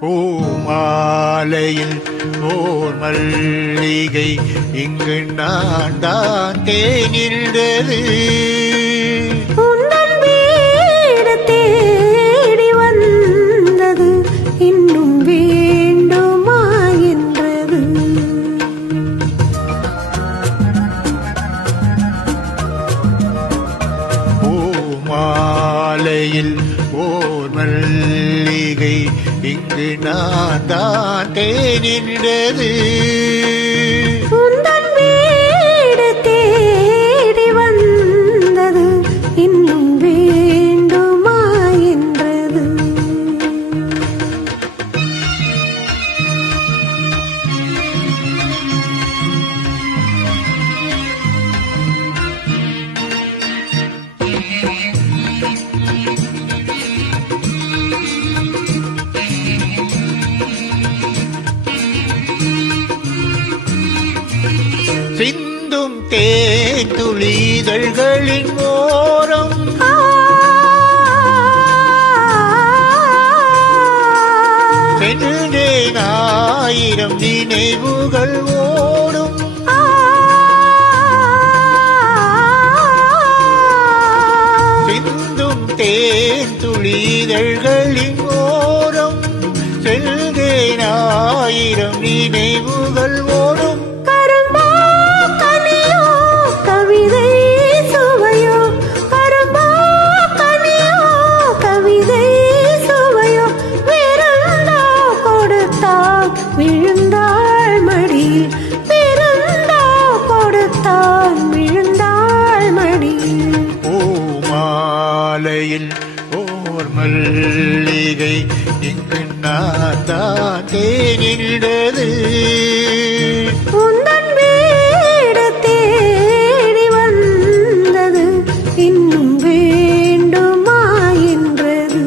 பூமாலையில் ஓர் மல்லிகை இங்கு நான் தான் தேனின்றது. உந்தன் வீடு தேடி வந்தது இன்னும் வேண்டுமா என்றது. பூமாலையில் ஓர் மல்லிகை இங்கு நான் தான் தேனின்றது. உந்தன் வீடு தேடி வந்தது இன்னும் வேண்டுமா என்றது. சிந்தும் தேந்துளிதழ்களின் ஓரம் சென்றேன் ஆயிரம் நினைவுகள் ஓடும். சிந்தும் தேந்துளிதழ்களின் ஓரம் சென்றேன் ஆயிரம் நினைவுகள் ஓடும். விழுந்தாள் மடியில் பிறந்தா கொடுத்தான் விழுந்தாள் மடியில். பூமாலையில் ஓர் மல்லிகை இங்கு நான் தான் தேனின்றது. உந்தன் வீடு தேடி வந்தது இன்னும் வேண்டுமா என்றது.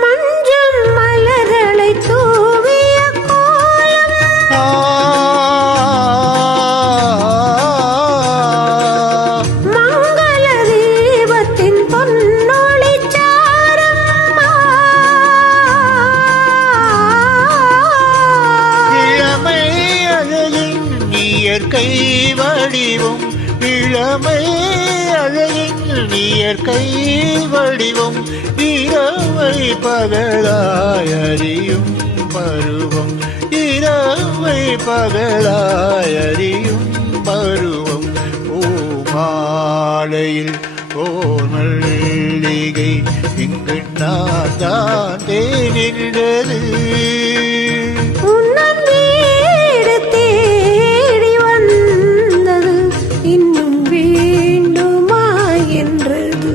மஞ்சும் மலர்களை தூவிய கோலம் மங்கள தீபத்தின் பொன்னொளி சாரம். இளமை அழகின் இயற்கை வடிவம் இளமை அழகின் இயற்கை வடிவம் இரவை பகலாய் அறியும் பருவம் இரவை பகலாய் அறியும் பருவம். பூமாலையில் ஓர் மல்லிகை இங்கு நான் தான் தேனின்றது. உந்தன் வீடு தேடி வந்தது இன்னும் வேண்டுமா என்றது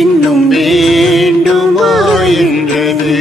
இன்னும் வேண்டுமா என்றது.